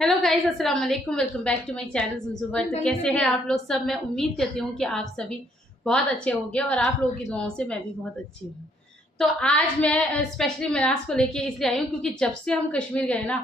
Hello guys, अस्सलाम वालेकुम। Welcome back to my channel जुजुबर। तो कैसे हैं आप लोग सब? मैं उम्मीद करती हूँ कि आप सभी बहुत अच्छे होंगे और आप लोगों की दुआओं से मैं भी बहुत अच्छी हूँ। तो आज मैं स्पेशली मिनास को लेके इसलिए आई हूँ क्योंकि जब से हम कश्मीर गए ना,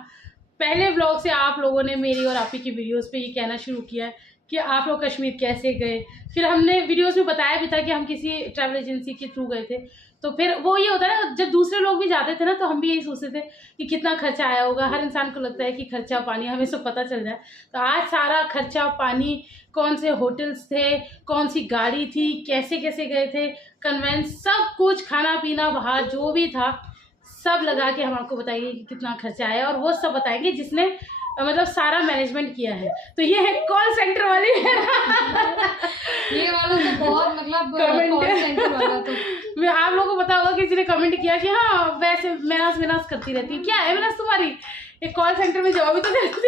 पहले व्लॉग से आप लोगों ने मेरी और आप ही की वीडियोस पे ये कहना शुरू किया है कि आप लोग कश्मीर कैसे गए। फिर हमने वीडियोस में बताया भी था कि हम किसी ट्रैवल एजेंसी के थ्रू गए थे। तो फिर वो ये होता है ना, जब दूसरे लोग भी जाते थे ना तो हम भी यही सोचते थे कि कितना खर्चा आया होगा। हर इंसान को लगता है कि खर्चा पानी हमें सब पता चल जाए। तो आज सारा खर्चा पानी, कौन से होटल्स थे, कौन सी गाड़ी थी, कैसे कैसे गए थे, कन्वेंस, सब कुछ, खाना पीना बाहर जो भी था सब लगा के हम आपको बताएंगे कि कितना खर्चा आया। और वो सब बताएंगे जिसने मतलब सारा मैनेजमेंट किया है। तो ये है कॉल सेंटर वाली ये वाला तो बहुत मतलब कॉल सेंटर वाला तो आप लोगों को पता होगा कि जिसने कमेंट किया कि हाँ वैसे मेनास करती रहती है। क्या है मेनास तुम्हारी? एक कॉल सेंटर में जवाब भी तो देती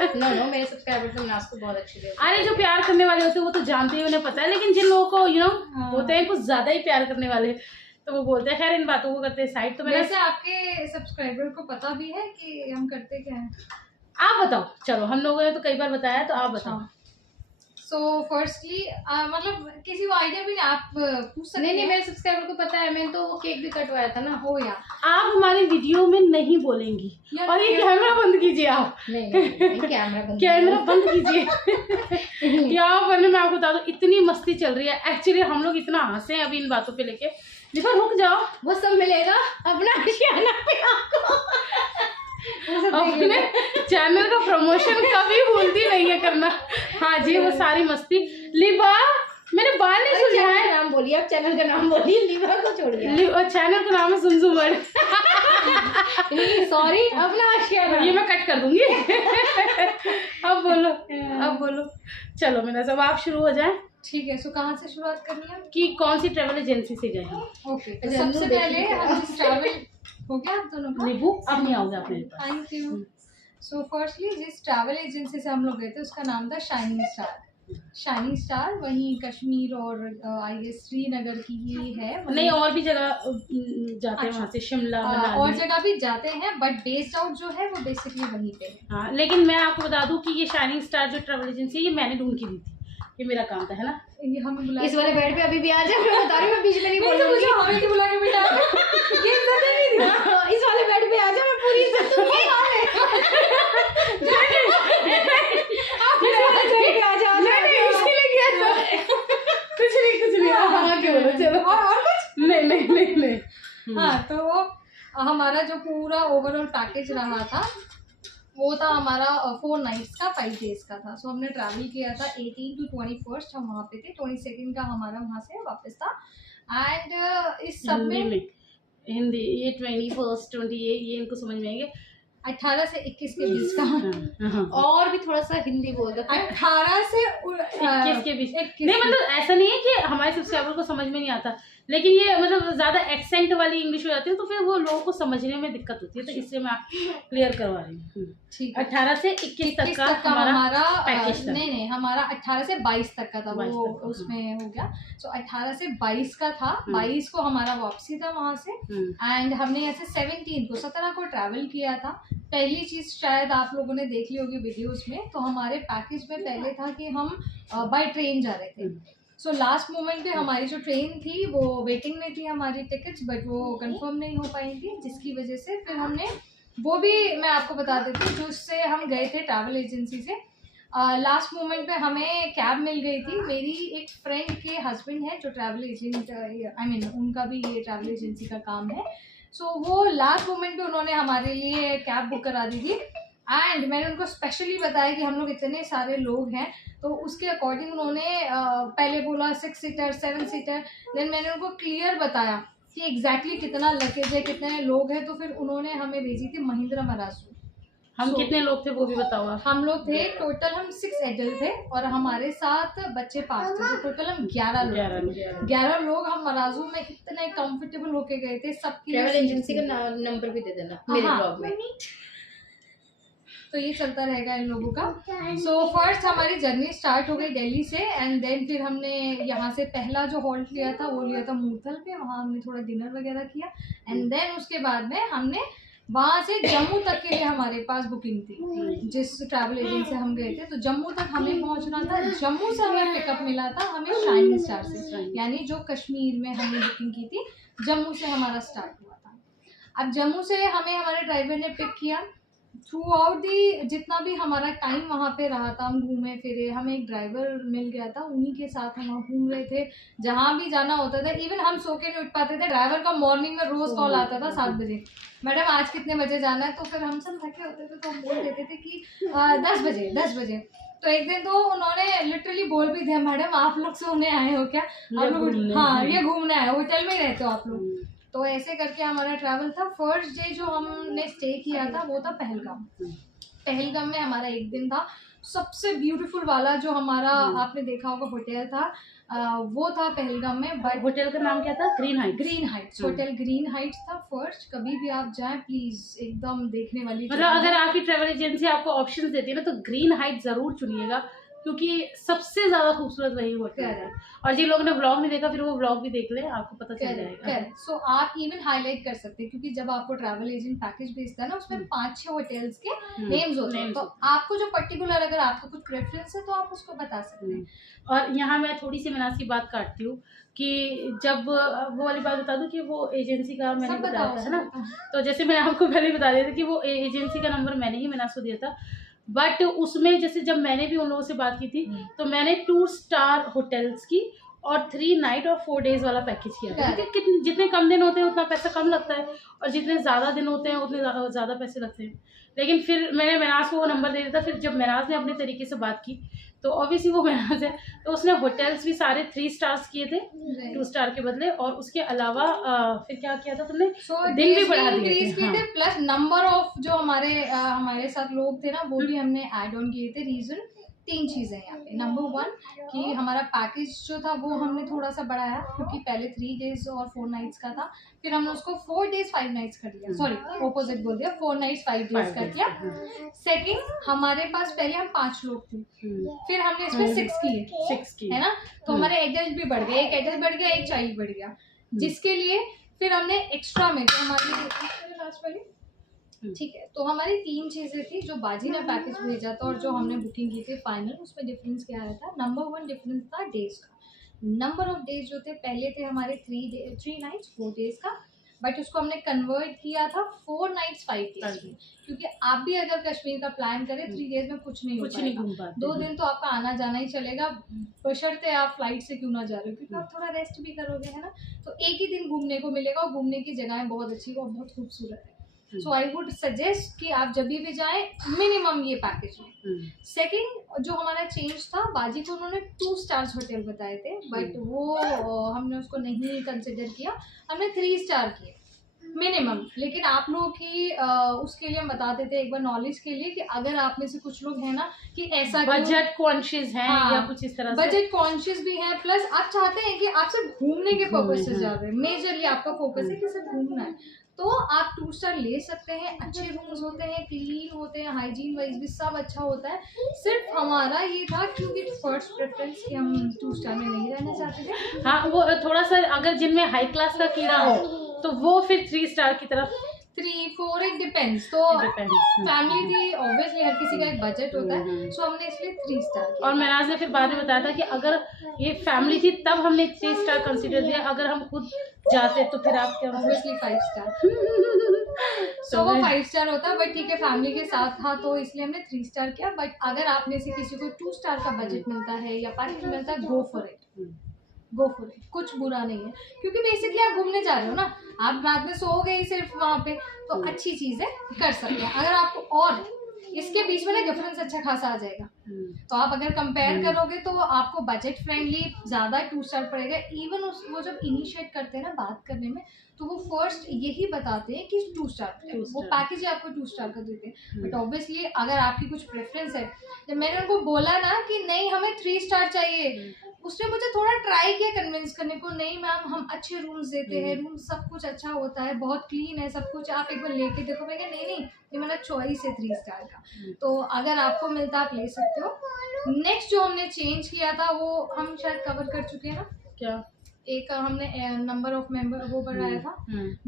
है। नो मेरे सब्सक्राइबर तो मेनास को बहुत अच्छे देते हैं। अरे जो प्यार करने वाले होते हैं वो तो जानते ही, उन्हें पता है। लेकिन जिन लोगों को होते हैं कुछ ज्यादा ही प्यार करने वाले, तो वो बोलते हैं। खैर इन बातों को करते हैं साइड। तो वैसे आपके सब्सक्राइबर को पता भी है कि हम करते क्या हैं? आप बताओ। चलो, हम लोगों ने तो कई बार बताया, तो आप बताओ। सो फर्स्टली मतलब किसी को आइडिया भी नहीं, आप पूछ सकते हैं। नहीं मेरे सब्सक्राइबर को पता है। मैंने तो वो केक भी कटवाया था ना। हो या आप हमारी वीडियो में नहीं बोलेंगी। और ये कैमरा बंद कीजिए आप। नहीं कैमरा बंद कीजिए। यहाँ पर मैं आपको बता दूं, इतनी मस्ती चल रही है। एक्चुअली हम लोग इतना हंसे हैं अभी इन बातों पे लेके। देखो रुक जाओ, वो सब मिलेगा अपना आशियाना पे आपको। अपने चैनल का प्रमोशन कभी भूलती नहीं है करना। हाँ जी, वो सारी मस्ती। लिबा, मैंने बाल नहीं सुलझाए। नाम बोलिए, आप चैनल का नाम बोलिए। लिबा को छोड़िए। चैनल का नाम है सुनजुबर। सॉरी, अपना आशियाना। ये मैं कट कर दूंगी। अब बोलो, अब बोलो। चलो मेरा सब, आप शुरू हो जाए। ठीक है। सो कहाँ से शुरुआत करनी है कि कौन सी ट्रेवल एजेंसी से गए हैं? ओके, तो सबसे पहले हम जिस ट्रैवल हो गया आप दोनों का। नींबू अब नहीं आओगे आप मेरे पास। Thank you. सो फर्स्टली जिस ट्रैवल एजेंसी से हम लोग गए थे उसका नाम था शाइनिंग स्टार। शाइनिंग स्टार वहीं कश्मीर और आई गेस श्रीनगर की ही है। नहीं, और भी जगह जाते हैं। वहाँ से शिमला, और जगह भी जाते हैं, बट बेस्ड आउट जो है वो बेसिकली वहीं पे है। हाँ, लेकिन मैं आपको बता दूं कि ये शाइनिंग स्टार जो ट्रैवल एजेंसी है, ये मैंने ढूंढ के दी थी। ये मेरा काम था, है ना? ये हमें बुला इस वाले बेड पे अभी भी आ जाए। मैं बता रही हूँ, मैं बीच में नहीं बोल रही। मुझे हमें क्यों बुला के बिठा ये इज्जत नहीं दी। इस वाले बेड पे आ जाए, मैं पूरी इज्जत दूंगी। कुछ नहीं। हाँ क्यों बोलो, चलो। और कुछ नहीं। हाँ, तो हमारा जो पूरा ओवरऑल पैकेज रहा था वो था हमारा 4 नाइट्स का 5 डेज का था। सो हमने ट्रैवल किया था 18 to 21 हम वहाँ पे थे। 22 का हमारा वहाँ से वापस था। एंड इस सब में हिंदी ये 21, 28 ये इनको समझ में आएंगे। 18 से 21 के बीच का। और भी थोड़ा सा हिंदी बोल दो। 18 से 21 के बीच। नहीं मतलब ऐसा नहीं है कि हमारे सब्सक्राइबर को समझ में नहीं आता, लेकिन ये मतलब ज्यादा एक्सेंट वाली इंग्लिश हो जाती है तो फिर वो लोगों को समझने में दिक्कत होती है। तो इसलिए मैं क्लियर करवा रही हूँ। ठीक 18 से 21 तक का हमारा पैकेज था। नहीं हमारा 18 से 22 तक का था। वो उसमें हो गया। सो 18 से 22 का था। 22 को हमारा वापसी था वहां से। एंड हमने ऐसे 17 को ट्रैवल किया था। पहली चीज शायद आप लोगों ने देख ली होगी वीडियोस में, तो हमारे पैकेज में पहले था कि हम बाय ट्रेन जा रहे थे। सो लास्ट मोमेंट पे हमारी जो ट्रेन थी वो वेटिंग में थी हमारी टिकट्स, बट वो कंफर्म नहीं हो पाई थी, जिसकी वजह से फिर हमने वो भी मैं आपको बता देती हूँ, जो उससे हम गए थे ट्रैवल एजेंसी से। लास्ट मोमेंट पे हमें कैब मिल गई थी। मेरी एक फ्रेंड के हस्बैंड है जो ट्रैवल एजेंट, आई मीन उनका भी ये ट्रैवल एजेंसी का काम है। सो वो लास्ट मोमेंट पे उन्होंने हमारे लिए कैब बुक करा दी थी। एंड मैंने उनको स्पेशली बताया कि हम लोग इतने सारे लोग हैं, तो उसके अकॉर्डिंग उन्होंने पहले बोला 6 सीटर 7 सीटर। देन मैंने उनको क्लियर बताया कि एग्जैक्टली कितना लगेज है, कितने लोग हैं। तो फिर उन्होंने हमें भेजी थी महिंद्रा मरासू। हम कितने लोग थे वो भी बताओ आप। हम लोग थे टोटल, हम 6 एडल्ट थे और हमारे साथ बच्चे 5 थे। तो टोटल हम 11 लोग हम मराजू में इतने कंफर्टेबल होके गए थे। सबकी ट्रैवल एजेंसी का नंबर भी दे देना मेरे ब्लॉग में। तो ये चलता रहेगा इन लोगों का। सो फर्स्ट हमारी जर्नी स्टार्ट हो गई दिल्ली से। एंड देन फिर हमने यहाँ से पहला जो हॉल्ट लिया था वो लिया था मूर्थल पे। वहाँ हमने थोड़ा डिनर वगैरह किया। एंड देन उसके बाद में हमने वहाँ से जम्मू तक के लिए हमारे पास बुकिंग थी। जिस ट्रैवल एजेंट से हम गए थे तो जम्मू तक हमें पहुँचना था। जम्मू से हमें पिकअप मिला था हमें शाइनिंग स्टार से, यानी जो कश्मीर में हमने बुकिंग की थी जम्मू से हमारा स्टार्ट हुआ था। अब जम्मू से हमें हमारे ड्राइवर ने पिक किया। थ्रू आउट दी जितना भी हमारा टाइम वहाँ पे रहा था, हम घूमे फिरे, हमें एक ड्राइवर मिल गया था, उन्हीं के साथ हम घूम रहे थे। जहाँ भी जाना होता था, इवन हम सो के नहीं उठ पाते थे, ड्राइवर का मॉर्निंग में रोज कॉल आता था 7 बजे, मैडम आज कितने बजे जाना है। तो फिर हम सब थके होते थे तो हम बोल देते थे कि 10 बजे। तो एक दिन तो उन्होंने लिटरली बोल भी दिया, मैडम आप लोग सोने आए हो क्या, आप लोग हाँ ये घूमने आए हो, होटल में ही रहते हो आप लोग। तो ऐसे करके हमारा ट्रैवल था। फर्स्ट डे जो हमने स्टे किया था वो था पहलगाम। पहलगाम में हमारा एक दिन था। सबसे ब्यूटीफुल वाला जो हमारा आपने देखा होगा होटल था वो था पहलगाम में। बट होटल का नाम क्या था? Green Heights. Hotel green Heights था। फर्स्ट कभी भी आप जाएं प्लीज, एकदम देखने वाली। मतलब अगर आपकी ट्रैवल एजेंसी आपको ऑप्शंस देती है ना तो ग्रीन हाइट जरूर चुनिएगा, क्योंकि सबसे ज्यादा खूबसूरत वही होटल है। और जिन लोगों ने ब्लॉग नहीं देखा फिर वो ब्लॉग भी देख ले, आपको पता चल जाएगा। सो आप इवन हाईलाइट कर सकते हैं, क्योंकि जब आपको ट्रैवल एजेंट पैकेज भेजता है ना उसमें 5-6 होटल्स के नेम्स होते हैं। तो आपको जो पर्टिकुलर अगर आपको कुछ प्रेफरेंस है तो आप उसको बता सकते हैं। और यहाँ मैं थोड़ी सी मनास की बात काटती हूँ कि जब वो वाली बात बता दूँ कि वो एजेंसी का मैंने बताया था है ना, तो जैसे मैंने आपको पहले बता दिया था कि वो एजेंसी का नंबर मैंने ही मनास को दिया था। बट उसमें जैसे जब मैंने भी उन लोगों से बात की थी तो मैंने 2 स्टार होटल्स की और 3 नाइट और 4 डेज वाला पैकेज किया था। क्योंकि जितने कम दिन होते हैं उतना पैसा कम लगता है और जितने ज़्यादा दिन होते हैं उतने ज़्यादा पैसे लगते हैं। लेकिन फिर मैंने मनास को वो नंबर दे दिया था। फिर जब मनास ने अपने तरीके से बात की तो ऑब्वियसली वो मनास है, तो उसने होटल्स भी सारे 3 स्टार्स किए थे 2 स्टार के बदले। और उसके अलावा फिर क्या किया था तुमने? दिन भी बढ़ा दिए थे। प्लस नंबर ऑफ जो हमारे साथ लोग थे ना वो भी हमने ऐड ऑन किए थे। रीजन 3 चीज़ें यहाँ पे। नंबर 1 कि हमारा पैकेज जो था वो हमने थोड़ा सा बढ़ाया, क्योंकि पहले 3 डेज और 4 नाइट्स का था, फिर हमने उसको 4 डेज 5 नाइट्स कर दिया। सॉरी ऑपोजिट बोल दिया, 4 नाइट्स 5 डेज कर दिया। सेकंड, हमारे पास पहले हम 5 लोग थे, फिर हमने इसमें 6 किए है ना, तो हमारे एडल्ट भी बढ़ गए, एक एडल्ट बढ़ गया, एक चाइल्ड बढ़ गया, जिसके लिए फिर हमने एक्स्ट्रा में तो हमारी ठीक है। तो हमारी 3 चीज़ें थी जो बाजी ने पैकेज भेजा था और जो हमने बुकिंग की थी फाइनल। उसमें डिफरेंस क्या आया था? नंबर 1 डिफरेंस था डेज का। नंबर ऑफ डेज जो थे पहले थे हमारे 3 नाइट्स 4 डेज का, बट उसको हमने कन्वर्ट किया था 4 नाइट्स 5 डेज में। क्योंकि आप भी अगर कश्मीर का प्लान करें 3 डेज में कुछ नहीं घूम पाते। 2 दिन तो आपका आना जाना ही चलेगा, बशर्ते आप फ्लाइट से क्यों ना जा रहे हो, क्योंकि आप थोड़ा रेस्ट भी करोगे है ना। तो एक ही दिन घूमने को मिलेगा और घूमने की जगहें बहुत अच्छी और बहुत खूबसूरत है। सो आई वुड सजेस्ट कि आप जब भी जाएं मिनिमम ये पैकेज में। सेकंड जो हमारा चेंज था, बाजी को उन्होंने 2 स्टार्स होटल बताए थे, बट वो हमने उसको नहीं कंसिडर किया, हमने 3 स्टार किए मिनिमम। लेकिन आप लोगों की उसके लिए हम बताते थे एक बार नॉलेज के लिए कि अगर आप में से कुछ लोग हैं ना कि ऐसा बजट कॉन्शियस हैं या कुछ इस तरह से, बजट कॉन्शियस भी हैं, प्लस आप चाहते हैं कि आप सिर्फ घूमने के पर्पज से जा रहे हैं, मेजरली आपका फोकस है कि सिर्फ घूमना है, तो आप 2 स्टार ले सकते हैं। अच्छे रूम्स होते हैं, क्लीन होते हैं, हाइजीन वाइज भी सब अच्छा होता है। सिर्फ हमारा ये था क्योंकि फर्स्ट प्रेफरेंस कि हम 2 स्टार में नहीं रहना चाहते थे। हाँ, वो थोड़ा सा अगर जिनमें हाई क्लास का कीड़ा हो तो वो फिर 3 स्टार की तरफ 3-4 इट डिपेंड्स। तो फैमिली थी, ऑब्वियसली हर किसी का एक बजट होता है, सो हमने इसलिए 3 स्टार किया। और महराज ने फिर बाद में बताया था कि अगर ये फैमिली थी तब हमने 3 स्टार कंसीडर दिया, अगर हम खुद जाते तो फिर आप क्या? Obviously 5 star. सो वो 5 स्टार होता है, बट ठीक है फैमिली के साथ था तो इसलिए हमने 3 स्टार किया। बट अगर आप में से किसी को 2 स्टार का बजट मिलता है या पैकेज मिलता है, गो फॉर इट, कुछ बुरा नहीं है, क्योंकि बेसिकली आप घूमने जा रहे हो ना, आप रात में सो गए सिर्फ वहाँ पे, तो अच्छी चीज़ है, कर सकते हैं। अगर आपको और इसके बीच में ना डिफरेंस अच्छा खासा आ जाएगा, तो आप अगर कंपेयर करोगे तो आपको बजट फ्रेंडली ज़्यादा 2 स्टार पड़ेगा। इवन वो जब इनिशिएट करते हैं ना बात करने में, तो वो फर्स्ट यही बताते हैं कि 2 स्टार, वो पैकेज आपको 2 स्टार का देते हैं। बट ऑब्वियसली अगर आपकी कुछ प्रेफरेंस है, जब मैंने उनको बोला ना कि नहीं हमें 3 स्टार चाहिए, उसने मुझे थोड़ा ट्राई किया कन्विंस करने को, नहीं मैम हम अच्छे रूम्स देते हैं, रूम सब कुछ अच्छा होता है, बहुत क्लीन है सब कुछ, आप एक बार लेके देखो। मैं कहा नहीं ये मेरा चॉइस है 3 स्टार का, तो अगर आपको मिलता आप ले सकते हो। नेक्स्ट जो हमने चेंज किया था वो हम शायद कवर कर चुके हैं ना, क्या? एक हमने नंबर ऑफ मेंबर वो बढ़ाया था,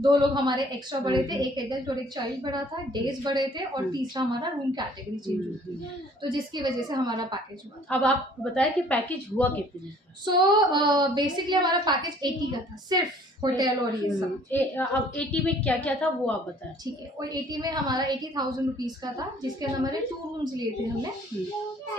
2 लोग हमारे एक्स्ट्रा बढ़े थे, एक एडल्ट और एक चाइल्ड बढ़ा था, डेज बढ़े थे, और तीसरा हमारा रूम कैटेगरी चेंज हुई थी, तो जिसकी वजह से हमारा पैकेज हुआ। अब आप बताएं कि पैकेज हुआ कितने? सो बेसिकली हमारा पैकेज 80 का था, सिर्फ होटल और ये सब। अब 80 में क्या क्या था वो आप बताएं। ठीक है, और 80 में हमारा 80,000 रुपीज़ का था, जिसके अंदर हमारे 2 रूम्स लिए थे हमने।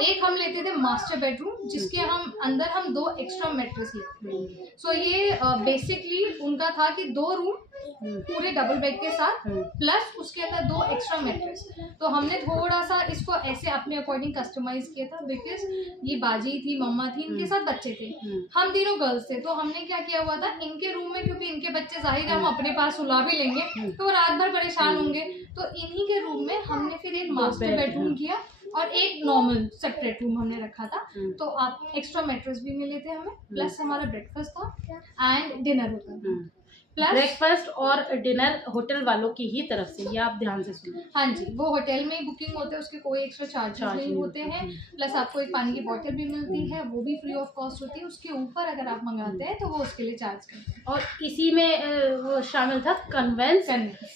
एक हम लेते थे मास्टर बेडरूम, जिसके हम अंदर हम 2 एक्स्ट्रा मैट्रेस लेते थे। सो ये बेसिकली उनका था कि 2 रूम पूरे डबल बेड के साथ, प्लस उसके अंदर 2 एक्स्ट्रा मैट्रेस। तो हमने थोड़ा सा इसको ऐसे अपने अकॉर्डिंग कस्टमाइज किया था, बिकॉज ये बाजी थी, मम्मा थी, इनके साथ बच्चे थे, हम तीनों गर्ल्स थे। तो हमने क्या किया हुआ था, इनके रूम में, क्योंकि इनके बच्चे जाहिर है हम अपने पास सुला भी लेंगे तो वो रात भर परेशान होंगे, तो इन्हीं के रूम में हमने फिर एक मास्टर बेडरूम किया और एक नॉर्मल सेपरेट रूम हमने रखा था। तो आप एक्स्ट्रा मैट्रेस भी मिले थे हमें, प्लस हमारा ब्रेकफास्ट था एंड डिनर होता था। प्लस ब्रेकफास्ट और डिनर होटल वालों की ही तरफ से, ये आप ध्यान से सुनो। हाँ जी, वो होटल में ही बुकिंग होते हैं, उसके कोई एक्स्ट्रा चार्जेस नहीं होते हैं। प्लस आपको एक पानी की बोतल भी मिलती है, वो भी फ्री ऑफ कॉस्ट होती है। उसके ऊपर अगर आप मंगाते हैं तो वो उसके लिए चार्ज करते हैं। और इसी में वो शामिल था कन्वेंस,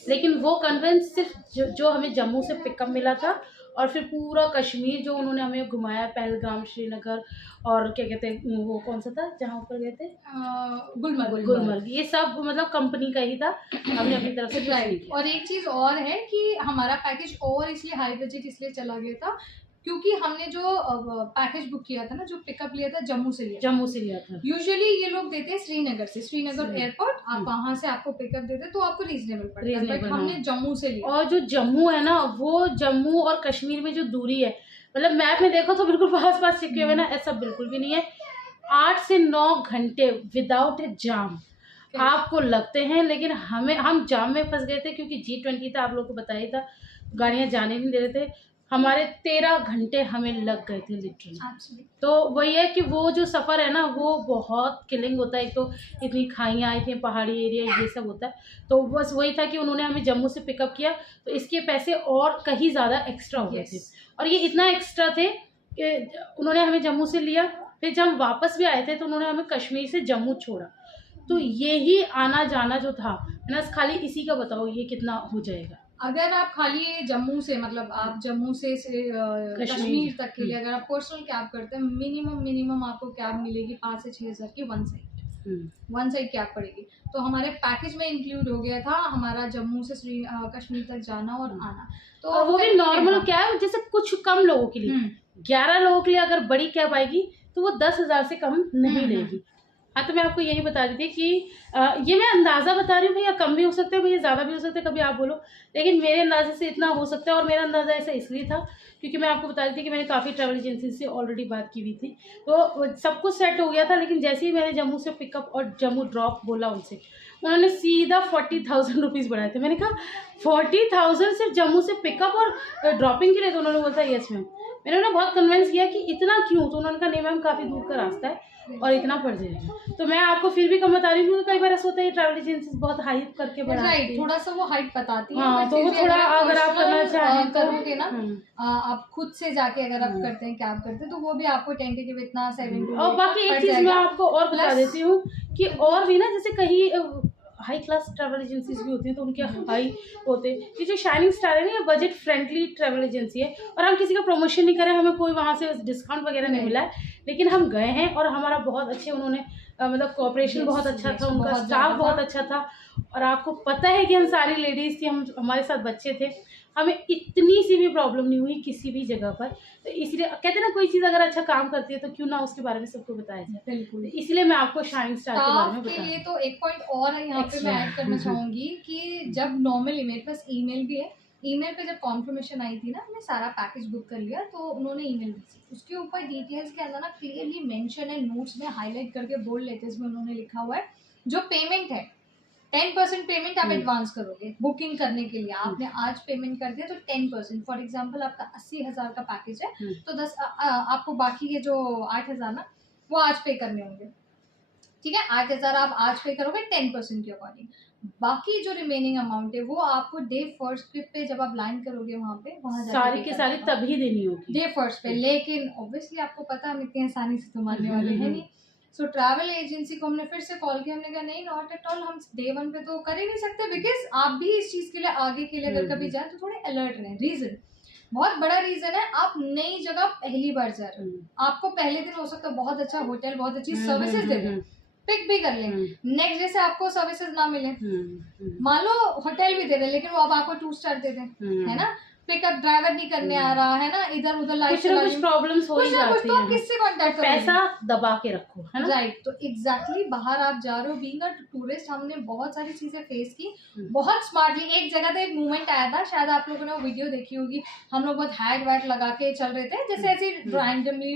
लेकिन वो कन्वेंस सिर्फ जो हमें जम्मू से पिकअप मिला था, और फिर पूरा कश्मीर जो उन्होंने हमें घुमाया, पहलगाम, श्रीनगर, और क्या कहते हैं वो कौन सा था जहाँ ऊपर गए थे, गुलमर्ग, ये सब मतलब कंपनी का ही था, हमने अपनी तरफ से कुछ नहीं किया। और एक चीज़ और है कि हमारा पैकेज और इसलिए हाई बजट इसलिए चला गया था, क्योंकि हमने जो पैकेज बुक किया था ना, जो पिकअप लिया था जम्मू से लिया था। यूजुअली ये लोग देते हैं श्रीनगर से, श्रीनगर एयरपोर्ट, आप वहाँ से आपको पिकअप देते तो आपको रीजनेबल पड़ता है, बट हमने जम्मू से लिया। और जो जम्मू है ना, वो जम्मू और कश्मीर में जो दूरी है, मतलब मैप में देखो तो बिल्कुल पास पास चिपके हुए ना, ऐसा बिल्कुल भी नहीं है। 8 से 9 घंटे विदाउट ए जाम आपको लगते हैं, लेकिन हम जाम में फंस गए थे, क्योंकि G20 था, आप लोगों को बताया था, गाड़ियाँ जाने नहीं दे रहे थे। हमारे 13 घंटे हमें लग गए थे लिटरली। तो वही है कि वो जो सफ़र है ना, वो बहुत किलिंग होता है। एक तो इतनी खाइयाँ, इतने पहाड़ी एरिया, ये सब होता है। तो बस वही था कि उन्होंने हमें जम्मू से पिकअप किया, तो इसके पैसे और कहीं ज़्यादा एक्स्ट्रा हो गए थे। और ये इतना एक्स्ट्रा थे कि उन्होंने हमें जम्मू से लिया, फिर जब हम वापस भी आए थे तो उन्होंने हमें कश्मीर से जम्मू छोड़ा। तो यही आना जाना जो था ना, खाली इसी का बताओ ये कितना हो जाएगा। अगर आप खाली जम्मू से, मतलब आप जम्मू से कश्मीर तक के लिए अगर आप पर्सनल कैब करते हैं, मिनिमम आपको कैब मिलेगी 5 से 6 हज़ार की वन साइड कैब पड़ेगी। तो हमारे पैकेज में इंक्लूड हो गया था हमारा जम्मू से कश्मीर तक जाना और आना। तो वो भी नॉर्मल कैब, जैसे कुछ कम लोगों के लिए, 11 लोगों के लिए अगर बड़ी कैब आएगी तो वो 10,000 से कम नहीं लेगी। हाँ, तो मैं आपको यही बता रही थी कि ये मैं अंदाज़ा बता रही हूँ, भैया कम भी हो सकते हैं, भैया ज़्यादा भी हो सकते हैं, कभी आप बोलो, लेकिन मेरे अंदाजे से इतना हो सकता है। और मेरा अंदाज़ा ऐसा इसलिए था क्योंकि मैं आपको बता रही थी कि मैंने काफ़ी ट्रैवल एजेंसी से ऑलरेडी बात की हुई थी, तो सब कुछ सेट हो गया था। लेकिन जैसे ही मैंने जम्मू से पिकअप और जम्मू ड्रॉप बोला उनसे, उन्होंने सीधा 40,000 रुपीज़ बढ़ाए थे। मैंने कहा 40,000 सिर्फ जम्मू से पिकअप और ड्रॉपिंग के लिए? तो उन्होंने बोला यस मैम। मैंने उन्हें बहुत कन्विंस किया कि इतना क्यों, तो उन्होंने कहा नहीं मैम, काफ़ी दूर का रास्ता है और इतना पड़ जाएगा। तो मैं आपको फिर भी कम बता रही हूँ, क्योंकि कई बार ऐसा होता है ट्रैवल एजेंसी बहुत हाइप करके बढ़ाती है, थोड़ा सा वो हाइप बताती है। हाँ, तो वो थोड़ा अगर आप करना चाहें करोगे ना, आप खुद से जाके अगर आप करते हैं, कैब करते हैं, तो वो भी आपको टेंटेटिव इतना 7 to 8 और बाकी एक चीज़ मैं आपको और बता देती हूँ कि और भी ना, जैसे कहीं हाई क्लास ट्रैवल एजेंसीज भी होती हैं, तो उनके हाई होते हैं। ये जो शाइनिंग स्टार है ना, ये बजट फ्रेंडली ट्रैवल एजेंसी है, और हम किसी का प्रमोशन नहीं करें, हमें कोई वहाँ से डिस्काउंट वगैरह नहीं मिला है, लेकिन हम गए हैं और हमारा बहुत अच्छे उन्होंने मतलब कोऑपरेशन बहुत अच्छा था, उनका स्टाफ बहुत अच्छा था। और आपको पता है कि हम सारी लेडीज़ थी, हमारे साथ बच्चे थे, हमें इतनी सी भी प्रॉब्लम नहीं हुई किसी भी जगह पर। तो इसलिए कहते हैं ना, कोई चीज़ अगर अच्छा काम करती है तो क्यों ना उसके बारे में सबको बताया जाए। बिल्कुल, इसलिए मैं आपको शाइनिंग स्टार के बारे में बता रही हूँ। तो एक पॉइंट और है यहाँ पे मैं ऐड करना चाहूँगी कि जब नॉर्मली मेरे पास ईमेल भी है, ईमेल पे जब कॉन्फर्मेशन आई थी ना, हमने सारा पैकेज बुक कर लिया, तो उन्होंने ईमेल दी थी, उसके ऊपर डिटेल्स के अंदर ना क्लियरली मेंशन है, नोट्स में हाईलाइट करके बोल्ड लेटर्स में उन्होंने लिखा हुआ है, जो पेमेंट है 10% पेमेंट आप एडवांस करोगे बुकिंग करने के लिए। आपने आज पेमेंट कर दिया तो 10%, फॉर एग्जांपल आपका 80,000 का पैकेज है, तो 10 आपको बाकी ये जो 8,000 ना, वो आज पे करने होंगे। ठीक है, 8,000 आप आज पे करोगे 10% के अकॉर्डिंग। बाकी जो रिमेनिंग अमाउंट है वो आपको डे फर्स्ट ट्रिप पे जब आप लैंड करोगे वहाँ सारी की सारी तभी देनी होगी डे फर्स्ट पे। लेकिन ऑब्वियसली आपको पता है हम इतनी आसानी से तो मानने वाले हैं नहीं। सो ट्रैवल एजेंसी को हमने फिर से कॉल किया, हमने कहा नहीं नॉट एट ऑल, हम डे 1 पे तो कर ही नहीं सकते, बिकॉज आप भी इस चीज़ के लिए आगे के लिए अगर कभी जाए तो थोड़े अलर्ट रहें। रीज़न बहुत बड़ा रीज़न है, आप नई जगह पहली बार जा रहे हो, आपको पहले दिन हो सकता है बहुत अच्छा होटल बहुत अच्छी सर्विसेज दे दें, पिक भी कर लें, नेक्स्ट डे से आपको सर्विसेज ना मिले, मान लो होटल भी दे रहे लेकिन वो अब आपको 2 स्टार दे दें, है ना, पिकअप ड्राइवर नहीं करने आ रहा है ना, इधर उधर लाइफ कुछ ना कुछ प्रॉब्लम्स हो ही जाती तो है, किससे कांटेक्ट करें, पैसा दबा के रखो, है ना। राइट। तो एग्जैक्टली बाहर आप जा रहे हो, बीइंग अ टूरिस्ट हमने बहुत सारी चीजें फेस की, बहुत स्मार्टली। एक जगह पे एक मूवमेंट आया था, शायद आप लोगों ने वो वीडियो देखी होगी, हम लोग बहुत हैट वैट लगा के चल रहे थे, जैसे ऐसे रैंडमली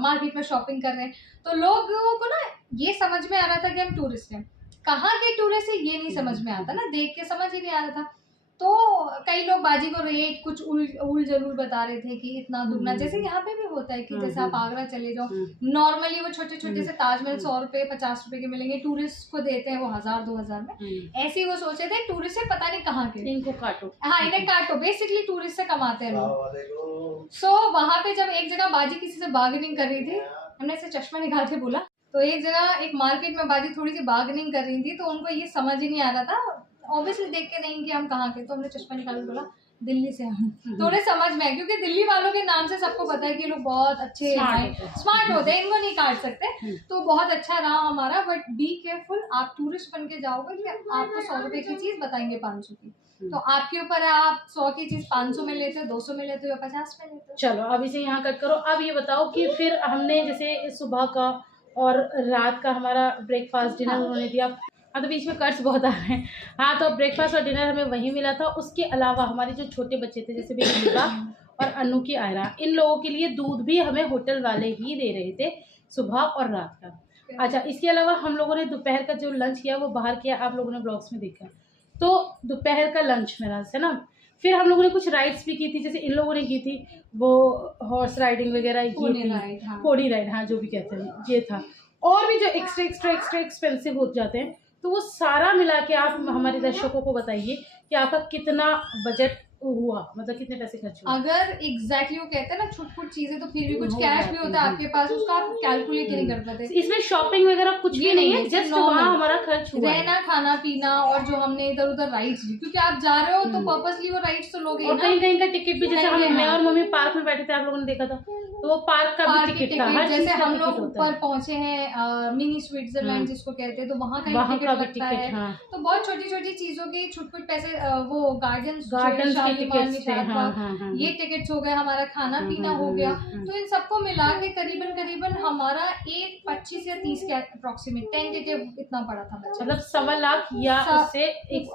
मार्केट में शॉपिंग कर रहे हैं, तो लोगों को ना ये समझ में आ रहा था कि हम टूरिस्ट हैं, कहाँ के टूरिस्ट है ये नहीं समझ में आता ना, देख के समझ ही नहीं आ रहा था। तो कई लोग बाजी को रेट कुछ उल जरूर बता रहे थे कि इतना दुगना, जैसे यहाँ पे भी होता है कि जैसे आप आगरा चले जाओ, नॉर्मली वो छोटे छोटे से ताजमहल 100 रुपए 50 रुपए के मिलेंगे, टूरिस्ट को देते हैं वो 1000-2000 में, ऐसे ही वो सोचे थे टूरिस्ट है पता नहीं कहाँ के, इनको काटो, हाँ इन्हें काटो, बेसिकली टूरिस्ट से कमाते हैं लोग। सो वहाँ पे जब एक जगह बाजी किसी से बार्गेनिंग कर रही थी, हमने ऐसे चश्मा निकाल के बोला, तो एक जगह एक मार्केट में बाजी थोड़ी सी बार्गेनिंग कर रही थी, तो उनको ये समझ ही नहीं आ रहा था, ऑब्वियसली देख के नहीं कि हम कहाँ के, तो हमने चश्मा निकाल के बोला दिल्ली से हम, तो उन्हें समझ में है, क्योंकि दिल्ली वालों के नाम से सबको पता है कि ये लोग बहुत अच्छे स्मार्ट होते हैं, इनको नहीं काट सकते, तो बहुत अच्छा रहा हमारा। बट बी केयरफुल, आप टूरिस्ट बन के जाओगे कि आपको 100 रुपए की चीज बताएंगे 500 की, तो आपके ऊपर है, आप 100 की चीज 500 में लेते हो, 200 में लेते हो या 50 में लेते हो। चलो अब इसे यहाँ कट करो। अब ये बताओ कि फिर हमने जैसे सुबह का और रात का हमारा ब्रेकफास्ट डिनर उन्होंने दिया, हाँ तो बीच में कट्स बहुत आ रहे हैं, हाँ तो ब्रेकफास्ट और डिनर हमें वहीं मिला था। उसके अलावा हमारे जो छोटे बच्चे थे जैसे बिल्ला और अनु की आयरा, इन लोगों के लिए दूध भी हमें होटल वाले ही दे रहे थे सुबह और रात का। अच्छा, इसके अलावा हम लोगों ने दोपहर का जो लंच किया वो बाहर किया, आप लोगों ने ब्लॉग्स में देखा, तो दोपहर का लंच मेरा है ना। फिर हम लोगों ने कुछ राइड्स भी की थी, जैसे इन लोगों ने की थी वो हॉर्स राइडिंग वगैरह, पोनी राइड, हाँ जो भी कहते हैं ये था, और भी जो एक्स्ट्रा एक्सपेंसिव हो जाते हैं, तो वो सारा मिला के आप हमारे दर्शकों को बताइए कि आपका कितना बजट हुआ, मतलब कितने पैसे खर्च हुए। अगर एग्जैक्टली वो कहते हैं ना छुट चीजें, तो फिर भी कुछ कैश भी होता है आपके पास, उसका आप कैलकुलेट ही नहीं कर पाते। इसमें शॉपिंग वगैरह कुछ भी नहीं है, जस्ट वहाँ हमारा खर्च हुआ, रहना खाना पीना और जो हमने इधर उधर राइड्स ली, क्योंकि आप जा रहे हो तो पर्पसली वो राइड्स तो लोगे, और कहीं कहीं का टिकट भी, जैसे हम मैं और मम्मी पार्क में बैठे थे, आप लोगों ने देखा था, तो वो पार्क का भी टिकट था, हर जैसे हम लोग ऊपर पहुंचे हैं मिनी स्विट्जरलैंड जिसको कहते हैं, तो वहाँ का टिकट लगता है, तो बहुत छोटी छोटी चीजों की छुट पैसे, वो गार्डन ये टिकट्स हो गए, हमारा खाना पीना हो गया, तो इन सबको मिला के करीबन हमारा 25 या 30 के अप्रोक्सीमेट टेंटेटिव इतना पड़ा था, मतलब 1.25 लाख या उससे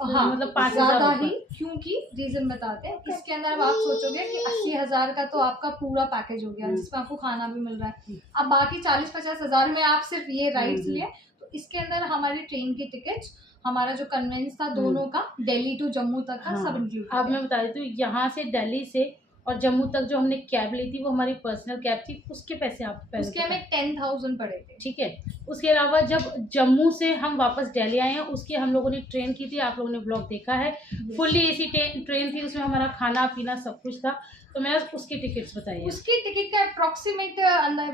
हाँ मतलब 5,000 ज्यादा ही, क्योंकि रीजन बताते हैं। इसके अंदर अब आप सोचोगे कि 80,000 का तो आपका पूरा पैकेज हो गया, जिसमें आपको खाना भी मिल रहा है, अब बाकी 40-50 हज़ार में आप सिर्फ ये राइड्स लिए, तो इसके अंदर हमारी ट्रेन की टिकट्स, हमारा जो कन्वेंस था दोनों का, दिल्ली टू जम्मू तक का सब इंक्लूड। अब मैं बता देती हूँ, यहाँ से दिल्ली से और जम्मू तक जो हमने कैब ली थी वो हमारी पर्सनल कैब थी, उसके पैसे आप पहले उसके हमें 10,000 पड़े थे, ठीक है। उसके अलावा जब जम्मू से हम वापस दिल्ली आए हैं, उसके हम लोगों ने ट्रेन की थी, आप लोगों ने ब्लॉग देखा है, फुल्ली एसी ट्रेन थी, उसमें हमारा खाना पीना सब कुछ था, तो मैं उसकी टिकट्स बताइए। उसकी टिकट का अप्रोक्सीमेट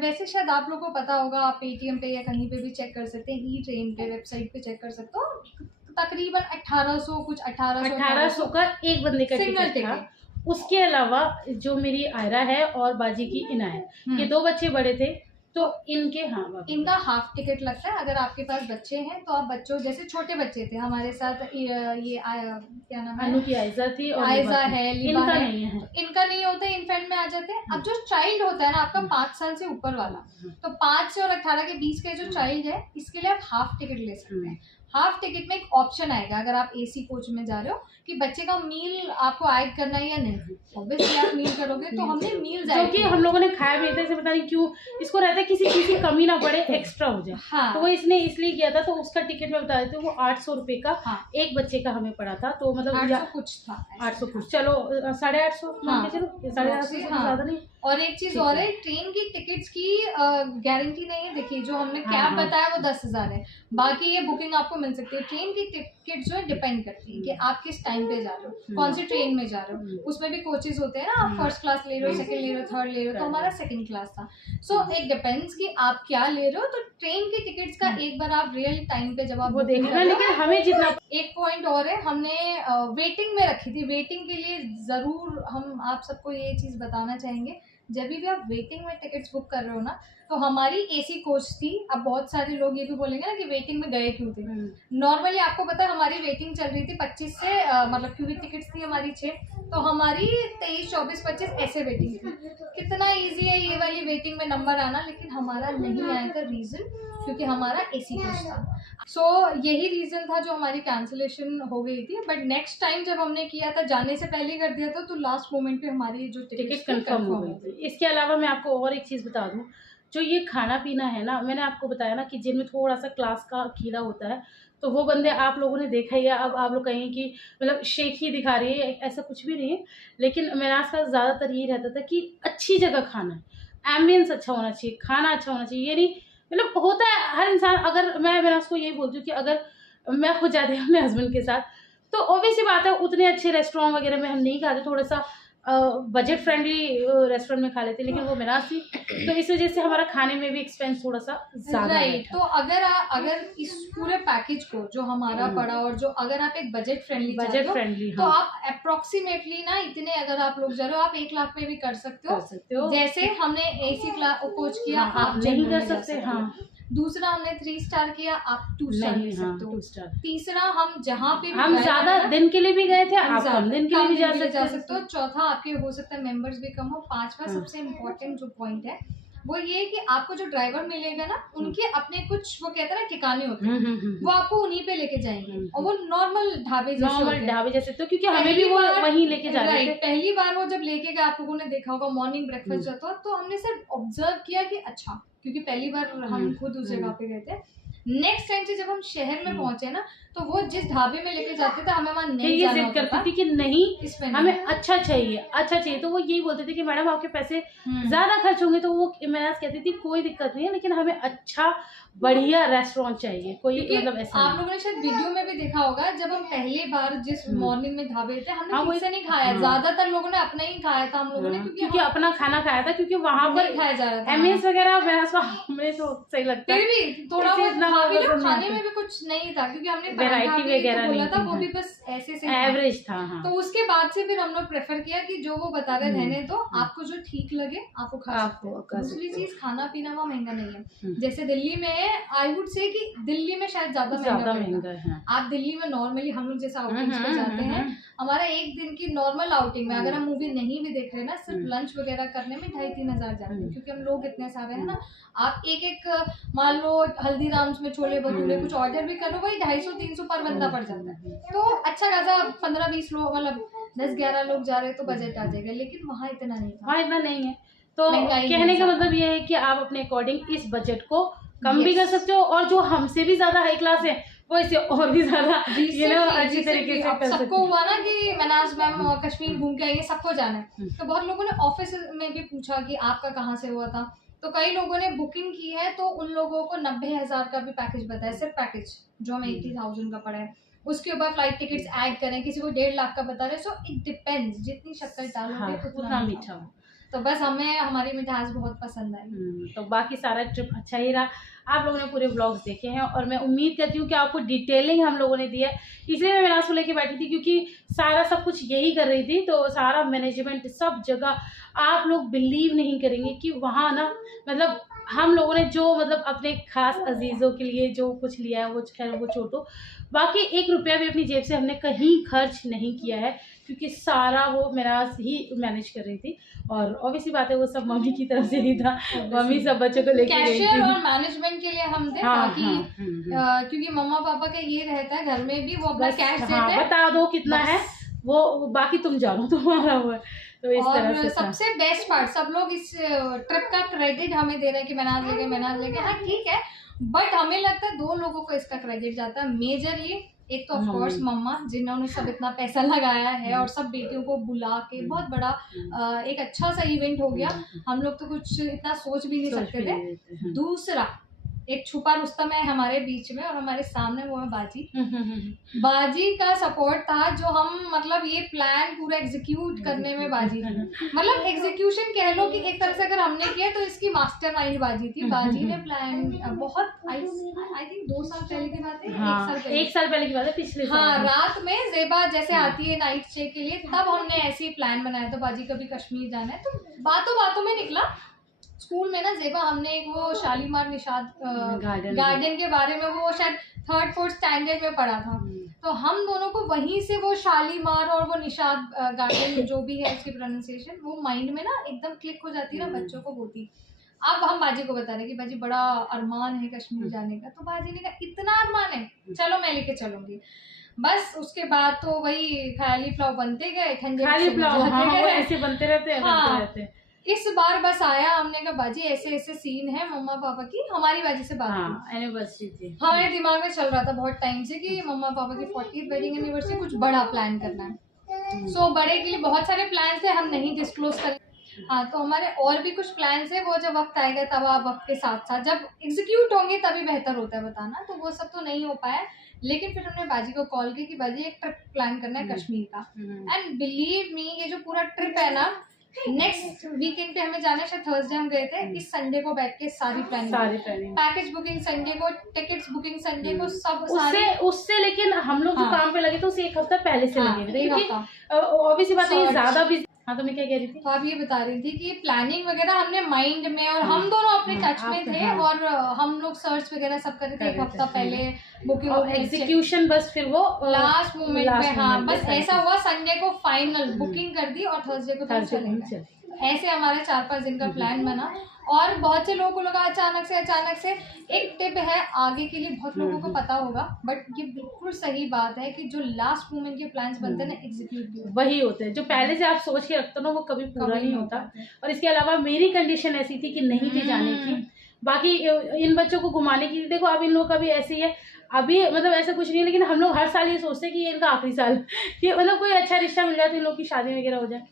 वैसे शायद आप लोगों को पता होगा, आप पेटीएम पे या कहीं पे भी चेक कर सकते हैं, ई ट्रेन पे वेबसाइट पे चेक कर सकते हो, तकरीबन 1800 कुछ 1800 का एक बंदे का टिकट था। उसके अलावा जो मेरी आयरा है और बाजी की इना है, ये 2 बच्चे बड़े थे, तो इनके इनका हाफ टिकट लगता है। अगर आपके पास बच्चे हैं तो आप बच्चों, जैसे छोटे बच्चे थे हमारे साथ, ये क्या नाम है, अनु की आयजा थी और आयजा है, इनका नहीं है, इनका नहीं होता, इनफेंट में आ जाते हैं। अब जो चाइल्ड होता है ना आपका 5 साल से ऊपर वाला, तो 5 से और 18 के बीच का जो चाइल्ड है, इसके लिए आप हाफ टिकट ले सकते हैं। हाफ टिकट में एक ऑप्शन आएगा अगर आप एसी कोच में जा रहे हो कि बच्चे का मील आपको ऐड करना है या नहीं। ऑब्वियसली आप मील करोगे तो हमने मील जो कि हम लोगों ने खाया भी था, इसे पता नहीं क्यों इसको रहता है किसी चीज की कमी ना पड़े, एक्स्ट्रा हो जाए, हाँ। तो वो इसने इसलिए किया था, तो उसका टिकट मैं बता देती हूँ, वो 800 रुपए का एक बच्चे का हमें पड़ा था, तो मतलब 800 कुछ था, 800 कुछ, चलो 850 मान के चलो, 850 ज्यादा नहीं, और एक चीज और है, ट्रेन की टिकट्स की गारंटी नहीं है। देखिए जो हमने कैब बताया वो 10,000 है, बाकी ये बुकिंग आपको मिल सकती है। ट्रेन की टिकट जो है डिपेंड करती है कि आप किस टाइम पे जा रहे हो, कौन सी ट्रेन में जा रहे हो। उसमें भी कोचेज होते हैं ना, आप फर्स्ट क्लास ले रहे हो, सेकंड ले रहे हो, थर्ड ले रहे हो, तो हमारा सेकंड क्लास था। सो इट डिपेंड्स कि आप क्या ले रहे हो। तो ट्रेन की टिकट्स का एक बार आप रियल टाइम पे जब आप वो देखना, लेकिन हमें जितना एक पॉइंट और है, हमने वेटिंग में रखी थी। वेटिंग के लिए ज़रूर हम आप सबको ये चीज़ बताना चाहेंगे, जब भी आप वेटिंग में टिकट्स बुक कर रहे हो ना, तो हमारी एसी कोच थी। अब बहुत सारे लोग ये भी बोलेंगे ना कि वेटिंग में गए क्यों थे। नॉर्मली आपको पता है हमारी वेटिंग चल रही थी 25 से मतलब क्योंकि टिकट्स थी हमारी 6, तो हमारी 23, 24, 25 ऐसे वेटिंग थी। कितना इजी है ये वाली वेटिंग में नंबर आना, लेकिन हमारा नहीं आया था। रीज़न क्योंकि हमारा एसी कोच था। सो यही रीज़न था जो हमारी कैंसिलेशन हो गई थी। बट नेक्स्ट टाइम जब हमने किया था, जाने से पहले कर दिया था, तो लास्ट मोमेंट पे हमारी जो टिकट कंफर्म हो गई थी। इसके अलावा मैं आपको और एक चीज़ बता दूं, जो ये खाना पीना है ना, मैंने आपको बताया ना कि जिनमें थोड़ा सा क्लास का कीड़ा होता है, तो वो बंदे आप लोगों ने देखा ही है। अब आप लोग कहेंगे कि मतलब शेख ही दिखा रही है, ऐसा कुछ भी नहीं है। लेकिन मेरा का ज़्यादातर ये रहता था कि अच्छी जगह खाना है, एम्बियंस अच्छा होना चाहिए, खाना अच्छा होना चाहिए। ये नहीं मतलब होता है हर इंसान, अगर मैं मेरा उसको यही बोलती हूँ कि अगर मैं खुद जाती हूँ अपने हस्बैंड के साथ, तो ऑब्वियसली बात है उतने अच्छे रेस्टोरेंट वगैरह में हम नहीं खाते, थोड़ा सा बजट फ्रेंडली रेस्टोरेंट में खा लेते, लेकिन वो मेरा थी, तो इस वजह से हमारा खाने में भी एक्सपेंस थोड़ा सा ज़्यादा है। तो अगर इस पूरे पैकेज को जो हमारा पड़ा, और जो अगर आप एक बजट फ्रेंडली तो आप अप्रोक्सीमेटली ना इतने, अगर आप लोग जा रहे हो, आप 1 लाख में भी कर सकते हो। जैसे हमने एसी कोच किया, आप नहीं कर सकते। हाँ, दूसरा हमने 3 स्टार किया, आप 2 स्टार ले सकते हो। 2 स्टार। तीसरा हम जहाँ पे भी हम ज़्यादा दिन के लिए भी गए थे, आप कम दिन के लिए भी जा सकते हो। चौथा आपके हो सकता है मेंबर्स भी कम हो। पांचवा सबसे इम्पोर्टेंट जो पॉइंट है वो ये कि आपको जो ड्राइवर मिलेगा ना, उनके अपने कुछ वो कहते हैं ना ठिकाने होते हैं, वो आपको उन्हीं पे लेके जाएंगे। और वो नॉर्मल ढाबे जैसे तो, क्योंकि हमें भी वो वहीं लेके जा रहे थे। पहली बार वो जब लेके गए, आप लोगों ने देखा होगा मॉर्निंग ब्रेकफास्ट जाता, तो हमने सिर्फ ऑब्जर्व किया कि अच्छा, क्योंकि पहली बार हम खुद उस जगह पे गए थे। नेक्स्ट टाइम से जब हम शहर में पहुंचे ना, तो वो जिस ढाबे में लेके जाते थे, हमें वहाँ नहीं जाना होता था। करती थी कि नहीं हमें अच्छा चाहिए, तो वो यही बोलते थे कि मैडम आपके पैसे ज्यादा खर्च होंगे, तो वो मैं कहती थी कोई दिक्कत नहीं है, लेकिन हमें अच्छा बढ़िया रेस्टोरेंट चाहिए। कोई मतलब ऐसा आप लोगों ने शायद वीडियो में भी देखा होगा, जब हम पहली बार जिस मॉर्निंग में ढाबे थे, हमने ठीक से नहीं खाया। ज्यादातर लोगों ने अपना ही खाया था हम लोगों ने, क्योंकि अपना खाना खाया था, क्योंकि वहाँ पर खाया जा रहा था एमएस वगैरह। हमें तो सही लगता है, फिर भी थोड़ा खाने में भी कुछ नहीं था, क्योंकि हमने वैरायटी वगैरह बोला था, वो भी बस ऐसे से एवरेज था। तो उसके बाद से फिर हम लोग प्रेफर किया कि जो वो बता रहे रहने दो, आपको जो ठीक लगे आपको खा सकते हो। दूसरी चीज, खाना पीना वहाँ महंगा नहीं है। जैसे दिल्ली में, आई वुड से कि दिल्ली में शायद ज्यादा महंगा है। आप दिल्ली में नॉर्मली हम लोग जैसे आउटिंग्स पे जाते हैं, हमारा एक दिन की नॉर्मल आउटिंग में अगर हम मूवी नहीं भी देख रहे हैं ना, सिर्फ लंच वगैरह करने में 2,500-3 हजार जाते हैं, क्योंकि हम लोग इतने सारे हैं ना। आप एक मान लो हल्दीराम्स में छोले भटूरे कुछ ऑर्डर भी करो, वही 250-300 पर बंदा पड़ जाता है। तो अच्छा खासा 15-20 लोग, मतलब 10-11 लोग जा रहे हैं तो बजट आ जाएगा। लेकिन वहाँ इतना नहीं था, वहाँ इतना नहीं है। तो कहने का मतलब ये है कि आप अपने अकॉर्डिंग इस बजट को कम भी कर सकते हो, और जो हमसे भी ज्यादा हाई क्लास है वो इसे और भी ज्यादा अच्छी तरीके से कर सकते हो। सबको हुआ ना कि मनाज मैम कश्मीर घूम के आएंगे, सबको जाना है, तो बहुत लोगों ने ऑफिस में भी पूछा कि आपका कहाँ से हुआ था, तो कई लोगों ने बुकिंग की है, तो उन लोगों को 90,000 का भी पैकेज बताया, सिर्फ पैकेज जो हमें 80,000 का पड़ा है। उसके ऊपर फ्लाइट टिकट्स ऐड करें, किसी को 1.5 लाख का बता रहे। सो इट डिपेंड्स, जितनी शक्कर डालोगे उतना मीठा हो। तो बस हमें हमारी मिठास बहुत पसंद आई। तो बाकी सारा ट्रिप अच्छा ही रहा। आप लोगों ने पूरे व्लॉग्स देखे हैं, और मैं उम्मीद करती हूँ कि आपको डिटेलिंग हम लोगों ने दिया है। इसलिए मैं मेनास को लेके बैठी थी, क्योंकि सारा सब कुछ यही कर रही थी, तो सारा मैनेजमेंट सब जगह। आप लोग बिलीव नहीं करेंगे कि वहाँ ना, मतलब हम लोगों ने जो मतलब अपने खास अजीज़ों के लिए जो कुछ लिया है, वो खैर वो छोड़ो, बाकी 1 रुपया भी अपनी जेब से हमने कहीं खर्च नहीं किया है, क्योंकि सारा वो मेनास ही मैनेज कर रही थी। और ऑब्वियसली बात है वो सब मम्मी की तरफ से ही था, मम्मी सब बच्चों को लेके गई थी। और मैनेजमेंट के लिए हम थे, ताकि क्योंकि मम्मा पापा का ये रहता है घर में भी, वो अपना कैश देते हैं, बता दो कितना है, वो बाकी तुम जानो तुम्हारा वो है। तो इस तरह से सबसे बेस्ट पार्ट, सब लोग इस ट्रिप का क्रेडिट हमें दे रहे हैं कि मैनाज लेके। हाँ ठीक है, बट हमें लगता है 2 लोगों को इसका क्रेडिट जाता है मेजरली। एक तो ऑफ कोर्स मम्मा जिन्होंने सब इतना पैसा लगाया है और सब बेटियों को बुला के बहुत बड़ा एक अच्छा सा इवेंट हो गया। हम लोग तो कुछ इतना सोच भी नहीं सकते थे। दूसरा एक छुपा रुस्तम है हमारे बीच में और हमारे सामने वो है बाजी। बाजी का सपोर्ट था जो हम मतलब ये प्लान पूरा एग्जीक्यूट करने में बाजी थी। मतलब एग्जीक्यूशन कह लो कि एक तरह से अगर हमने किया तो इसकी मास्टरमाइंड बाजी थी। बाजी ने प्लान बहुत आई थिंक 2 साल पहले की बात है। हाँ, 1 साल पहले की बात है, पिछले साल। हाँ, रात में जेबा जैसे आती है नाइट स्टे के लिए, तब हमने ऐसे ही प्लान बनाया था बाजी कभी कश्मीर जाना है। तो बातों में निकला। स्कूल में ना जेबा हमने एक वो शालीमार निशाद गार्डन के बारे में वो शायद 3rd-4th स्टैंडर्ड में पढ़ा था। तो हम दोनों को वहीं से वो शालीमार और वो निशाद गार्डन जो भी है उसकी प्रोनाउंसिएशन वो माइंड में ना एकदम क्लिक हो जाती है ना बच्चों को होती। अब हम बाजी को बता रहे कि बाजी बड़ा अरमान है कश्मीर जाने का। तो बाजी ने कहा इतना अरमान है, चलो मैं लेके चलूंगी। बस उसके बाद तो वही ख्याली पुलाव बनते गए, ठंडे ऐसे बनते रहते हैं, बनते रहते हैं। इस बार बस आया, हमने कहा बाजी ऐसे ऐसे सीन है मम्मा पापा की। हमारी बाजी से बात हुई, एनिवर्सरी थी। हमारे दिमाग में चल रहा था बहुत टाइम से कि मम्मा पापा की 40th वेडिंग एनिवर्सरी, कुछ बड़ा प्लान करना है। सो बड़े के लिए बहुत सारे प्लान थे, हम नहीं डिस्क्लोज कर। हाँ, तो हमारे और भी कुछ प्लान है, वो जब वक्त आएगा तब आप वक्त के साथ साथ जब एग्जीक्यूट होंगे तभी बेहतर होता है बताना। तो वो सब तो नहीं हो पाया, लेकिन फिर हमने बाजी को कॉल की कि बाजी एक ट्रिप प्लान करना है कश्मीर का। एंड बिलीव मी, ये जो पूरा ट्रिप है ना, नेक्स्ट वीकेंड पे हमें जाना है। शायद थर्सडे हम गए थे, इस संडे को बैठ के सारी प्लानिंग, पैकेज बुकिंग संडे को, टिकट्स बुकिंग संडे को, सब उससे लेकिन हम लोग जो काम पे लगे थे उससे 1 हफ्ता पहले से लगे थे, क्योंकि ऑब्वियसली बात है ज्यादा भी। हाँ, तो मैं क्या कह रही थी? तो आप ये बता रही थी कि प्लानिंग वगैरह हमने माइंड में, और हम दोनों अपने टच में थे और हम लोग सर्च वगैरह सब कर रहे थे 1 हफ्ता पहले बुकिंग और एग्जीक्यूशन बस फिर वो लास्ट मोमेंट में। हाँ, बस ऐसा हुआ, संडे को फाइनल बुकिंग कर दी और थर्सडे को तो चलेंगे। ऐसे हमारा 4-5 दिन का प्लान बना। और बहुत से लोगों को लगा अचानक से। एक टिप है आगे के लिए, बहुत लोगों को पता होगा, बट ये बिल्कुल सही बात है कि जो लास्ट मोमेंट के प्लान्स बनते हैं ना, एग्जीक्यूट वही होते हैं। जो पहले से आप सोच के रखते हो ना, वो कभी पूरा नहीं होता। और इसके अलावा मेरी कंडीशन ऐसी थी कि नहीं थी जाने की। बाकी इन बच्चों को घुमाने की, देखो अब इन लोगों का भी ऐसे ही है। अभी मतलब ऐसा कुछ नहीं है, लेकिन हम लोग हर साल ये सोचते हैं कि ये इनका आखिरी साल, कि मतलब कोई अच्छा रिश्ता मिल जाए तो इन लोग की शादी वगैरह हो जाए।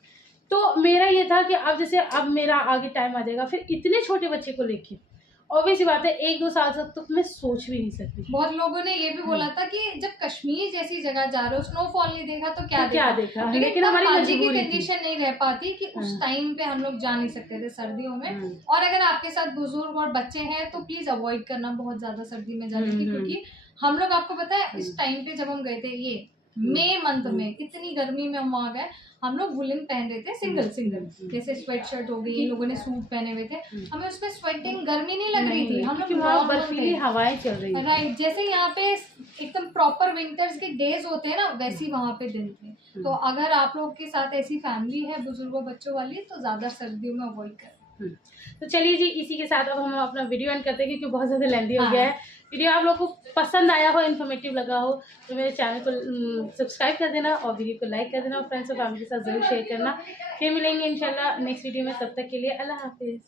तो मेरा ये था कि अब जैसे अब मेरा आगे टाइम आ जाएगा, फिर इतने छोटे बच्चे को लेके ऑब्वियस बात है 1-2 साल तक तो मैं सोच भी नहीं सकती। बहुत लोगों ने ये भी बोला था कि जब कश्मीर जैसी जगह जा रहे हो, स्नोफॉल नहीं देखा तो क्या देखा। लेकिन हमारी बाजी की कंडीशन नहीं रह पाती कि उस टाइम पे हम लोग जा नहीं सकते थे सर्दियों में। और अगर आपके साथ बुजुर्ग और बच्चे हैं तो प्लीज अवॉइड करना बहुत ज्यादा सर्दी में जाने की, क्योंकि हम लोग, आपको पता है इस टाइम पे जब हम गए थे, ये मई मंथ में, इतनी गर्मी में हम वहाँ गए, हम लोग वुलन पहन रहे थे सिंगल, जैसे स्वेट शर्ट हो गई, इन लोगों ने सूट पहने हुए थे, हमें उसमें स्वेटिंग गर्मी नहीं लग रही थी, हम लोग बर्फीली हवाएं चल रही, राइट, जैसे यहाँ पे एकदम प्रॉपर विंटर्स के डेज होते हैं ना, वैसे वहाँ पे दिन थे। तो अगर आप लोग के साथ ऐसी फैमिली है बुजुर्गों बच्चों वाली, तो ज्यादा सर्दियों में अवॉइड करें। तो चलिए जी, इसी के साथ अब हम अपना वीडियो एंड करते हैं, क्योंकि बहुत ज़्यादा लेंदी हो गया है। वीडियो आप लोग को पसंद आया हो, इन्फॉर्मेटिव लगा हो, तो मेरे चैनल को सब्सक्राइब कर देना और वीडियो को लाइक कर देना और फ्रेंड्स और फैमिली के साथ ज़रूर शेयर करना। फिर मिलेंगे इंशाल्लाह नेक्स्ट वीडियो में, तब तक के लिए अल्लाह हाफिज़।